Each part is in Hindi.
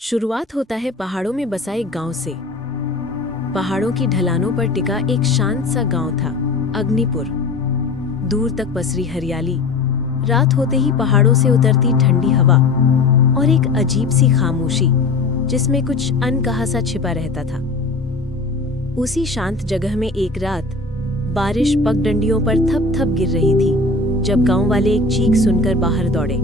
शुरुआत होता है पहाड़ों में बसा एक गांव से। पहाड़ों की ढलानों पर टिका एक शांत सा गांव था, अग्निपुर। दूर तक पसरी हरियाली, रात होते ही पहाड़ों से उतरती ठंडी हवा और एक अजीब सी खामोशी जिसमें कुछ अनकहा सा छिपा रहता था। उसी शांत जगह में एक रात बारिश पगडंडियों पर थप थप गिर रही थी जब गांव वाले एक चीख सुनकर बाहर दौड़े।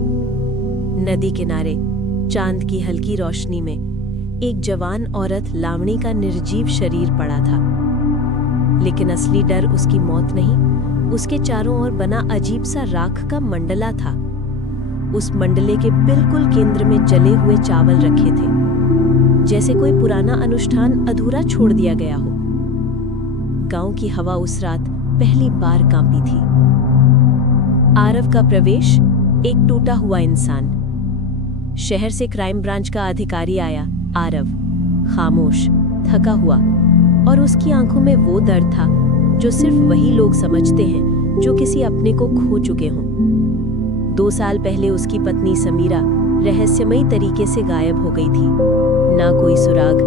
नदी किनारे चांद की हल्की रोशनी में एक जवान औरत लावणी का निर्जीव शरीर पड़ा था। लेकिन असली डर उसकी मौत नहीं, उसके चारों ओर बना अजीब सा राख का मंडला था। उस मंडले के बिल्कुल केंद्र में जले हुए चावल रखे थे, जैसे कोई पुराना अनुष्ठान अधूरा छोड़ दिया गया हो। गांव की हवा उस रात पहली बार कांपी थी। आरव का प्रवेश, एक टूटा हुआ इंसान। शहर से क्राइम ब्रांच का अधिकारी आया। आरव खामोश, थका हुआ, और उसकी आंखों में वो दर्द था जो सिर्फ वही लोग समझते हैं जो किसी अपने को खो चुके हों। 2 साल पहले उसकी पत्नी समीरा रहस्यमयी तरीके से गायब हो गई थी। ना कोई सुराग,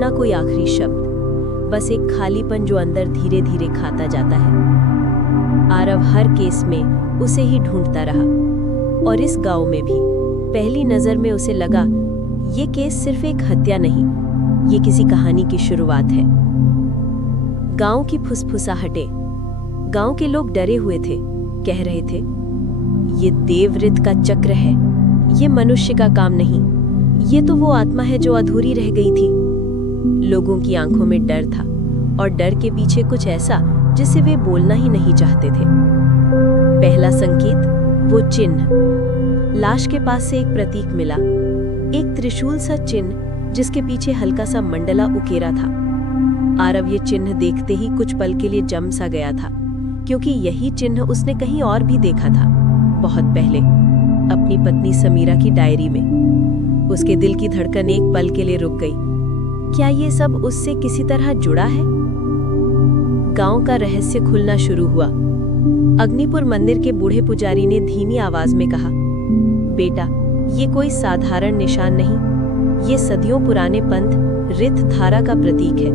ना कोई आखिरी शब्द, बस एक खालीपन जो अंदर धीरे धीरे खाता जाता है। आरव हर केस में उसे ही ढूंढता रहा, और इस गांव में भी पहली नजर में उसे लगा ये केस सिर्फ एक हत्या नहीं, ये किसी कहानी की शुरुआत है। गांव की फुसफुसाहटें, गांव के लोग डरे हुए थे, कह रहे थे ये देवरित का चक्र है, ये मनुष्य का काम नहीं, ये तो वो आत्मा है जो अधूरी रह गई थी। लोगों की आंखों में डर था, और डर के पीछे कुछ ऐसा जिसे वे बोलना ही नहीं चाहते थे। पहला संकेत, वो चिन्ह। लाश के पास से एक प्रतीक मिला, एक त्रिशूल सा चिन्ह जिसके पीछे हल्का सा मंडला उकेरा था। आरव ये चिन्ह देखते ही कुछ पल के लिए जम सा गया था, क्योंकि यही चिन्ह उसने कहीं और भी देखा था, बहुत पहले, अपनी पत्नी समीरा की डायरी में। उसके दिल की धड़कन एक पल के लिए रुक गई। क्या ये सब उससे किसी तरह जुड़ा है? गांव का रहस्य खुलना शुरू हुआ। अग्निपुर मंदिर के बूढ़े पुजारी ने धीमी आवाज में कहा, बेटा, ये कोई साधारण निशान नहीं, ये सदियों पुराने पंथ रित धारा का प्रतीक है।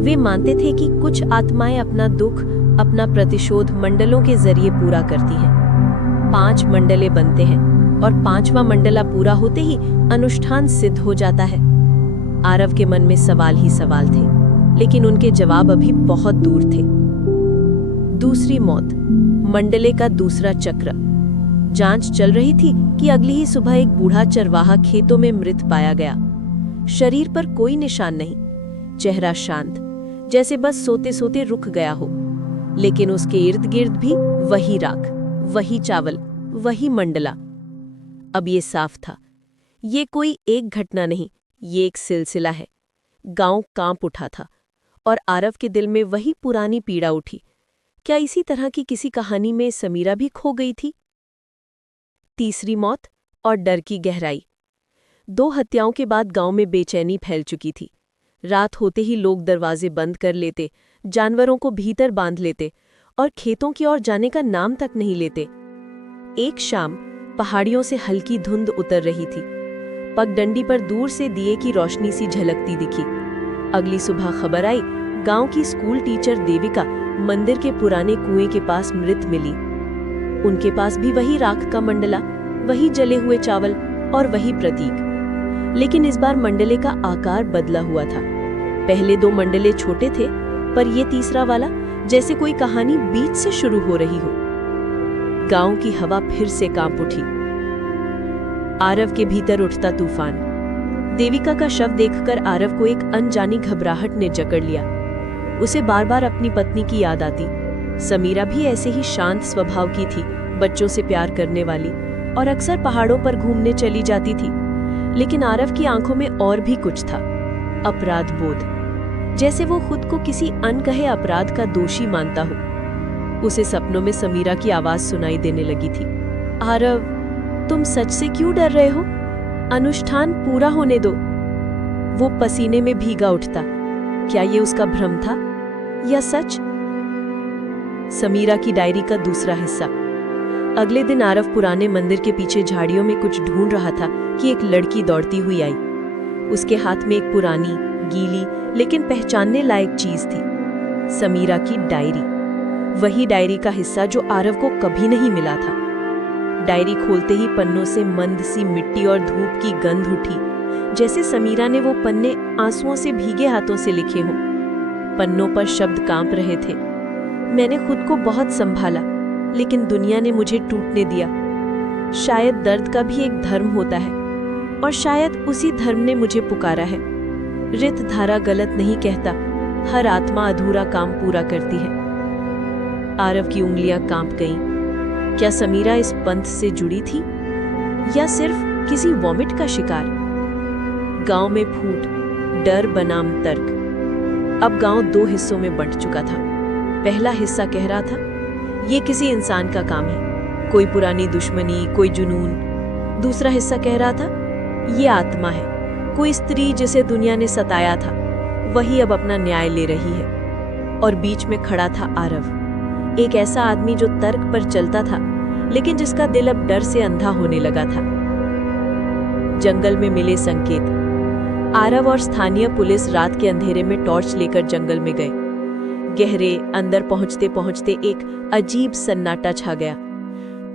वे मानते थे कि कुछ आत्माएं अपना दुख, अपना प्रतिशोध मंडलों के जरिए पूरा करती हैं। 5 मंडले बनते हैं, और 5वां मंडला पूरा होते ही अनुष्ठान सिद्ध हो जाता है। आरव के मन में सवाल ही सवाल थे, लेकिन उनके जवाब अभी बहुत दूर थे। दूसरी मौत, मंडले का दूसरा चक्र। जांच चल रही थी कि अगली ही सुबह एक बूढ़ा चरवाहा खेतों में मृत पाया गया। शरीर पर कोई निशान नहीं, चेहरा शांत, जैसे बस सोते सोते रुक गया हो। लेकिन उसके इर्द गिर्द भी वही राख, वही चावल, वही मंडला। अब ये साफ था, ये कोई एक घटना नहीं, ये एक सिलसिला है। गांव कांप उठा था, और आरव के दिल में वही पुरानी पीड़ा उठी। क्या इसी तरह की किसी कहानी में समीरा भी खो गई थी? तीसरी मौत, और डर की गहराई। 2 हत्याओं के बाद गांव में बेचैनी फैल चुकी थी। रात होते ही लोग दरवाजे बंद कर लेते, जानवरों को भीतर बांध लेते, और खेतों की ओर जाने का नाम तक नहीं लेते। एक शाम पहाड़ियों से हल्की धुंध उतर रही थी। पगडंडी पर दूर से दिए की रोशनी सी झलकती दिखी। अगली सुबह खबर आई, गांव की स्कूल टीचर देविका मंदिर के पुराने कुएं के पास मृत मिली। उनके पास भी वही राख का मंडला, वही जले हुए चावल, और वही प्रतीक। लेकिन इस बार मंडले का आकार बदला हुआ था। पहले 2 मंडले छोटे थे, पर ये तीसरा वाला जैसे कोई कहानी बीच से शुरू हो रही हो। गांव की हवा फिर से कांप उठी। आरव के भीतर उठता तूफान। देविका का शव देखकर आरव को एक अनजानी घबराहट ने जकड़ लिया। उसे बार बार अपनी पत्नी की याद आती। समीरा भी ऐसे ही शांत स्वभाव की थी, बच्चों से प्यार करने वाली, और अक्सर पहाड़ों पर घूमने चली जाती थी। लेकिन आरव की आंखों में और भी कुछ था, अपराध बोध, जैसे वो खुद को किसी अनकहे अपराध का दोषी मानता हो। उसे सपनों में समीरा की आवाज सुनाई देने लगी थी, आरव, तुम सच से क्यों डर रहे हो? अनुष्ठान पूरा होने दो। वो पसीने में भीगा उठता। क्या ये उसका भ्रम था, या सच? समीरा की डायरी का दूसरा हिस्सा। अगले दिन आरव पुराने मंदिर के पीछे झाड़ियों में कुछ ढूंढ रहा था कि एक लड़की दौड़ती हुई आई। उसके हाथ में एक पुरानी, गीली लेकिन पहचानने लायक चीज थी, समीरा की डायरी। वही डायरी का हिस्सा जो आरव को कभी नहीं मिला था। डायरी खोलते ही पन्नों से मंद सी मिट्टी और धूप की गंध उठी, जैसे समीरा ने वो पन्ने आंसुओं से भीगे हाथों से लिखे हों। पन्नों पर शब्द कांप रहे थे। मैंने खुद को बहुत संभाला, लेकिन दुनिया ने मुझे टूटने दिया। शायद दर्द का भी एक धर्म होता है, और शायद उसी धर्म ने मुझे पुकारा है। रित धारा गलत नहीं कहता, हर आत्मा अधूरा काम पूरा करती है। आरव की उंगलियां कांप गईं। क्या समीरा इस पंथ से जुड़ी थी, या सिर्फ किसी वॉमिट का शिकार? गांव में फूट, डर बनाम तर्क। अब गांव 2 हिस्सों में बंट चुका था। पहला हिस्सा कह रहा था, ये किसी इंसान का काम है, कोई पुरानी दुश्मनी, कोई जुनून। दूसरा हिस्सा कह रहा था, ये आत्मा है, कोई स्त्री जिसे दुनिया ने सताया था, वही अब अपना न्याय ले रही है। और बीच में खड़ा था आरव, एक ऐसा आदमी जो तर्क पर चलता था, लेकिन जिसका दिल अब डर से अंधा होने लगा था। जंगल में मिले संकेत। आरव और स्थानीय पुलिस रात के अंधेरे में टॉर्च लेकर जंगल में गए। गहरे अंदर पहुंचते पहुंचते एक अजीब सन्नाटा छा गया।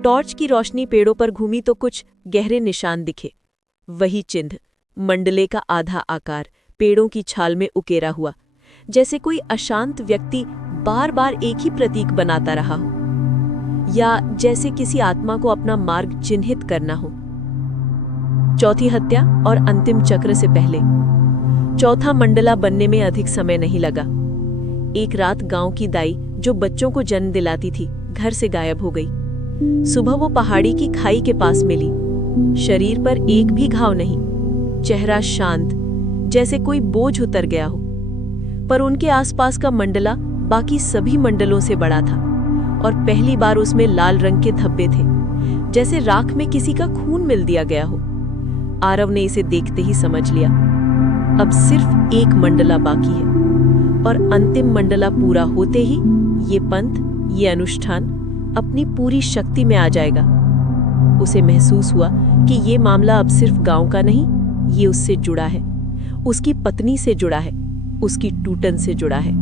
टॉर्च की रोशनी पेड़ों पर घूमी तो कुछ गहरे निशान दिखे। वही चिन्ह, मंडले का आधा आकार, पेड़ों की छाल में उकेरा हुआ, जैसे कोई अशांत व्यक्ति बार बार एक ही प्रतीक बनाता रहा हो, या जैसे किसी आत्मा को अपना मार्ग चिन्हित करना हो। चौथी हत्या और अंतिम चक्र से पहले चौथा मंडला बनने में अधिक समय नहीं लगा। एक रात गांव की दाई, जो बच्चों को जन्म दिलाती थी, घर से गायब हो गई। सुबह वो पहाड़ी की खाई के पास मिली। शरीर पर एक भी घाव नहीं, चेहरा शांत, जैसे कोई बोझ उतर गया हो। पर उनके आसपास का मंडला बाकी सभी मंडलों से बड़ा था, और पहली बार उसमें लाल रंग के धब्बे थे, जैसे राख में किसी का खून मिल दिया गया हो। आरव ने इसे देखते ही समझ लिया, अब सिर्फ एक मंडला बाकी है, और अंतिम मंडला पूरा होते ही ये पंथ, ये अनुष्ठान अपनी पूरी शक्ति में आ जाएगा। उसे महसूस हुआ कि ये मामला अब सिर्फ गांव का नहीं, ये उससे जुड़ा है, उसकी पत्नी से जुड़ा है, उसकी टूटन से जुड़ा है।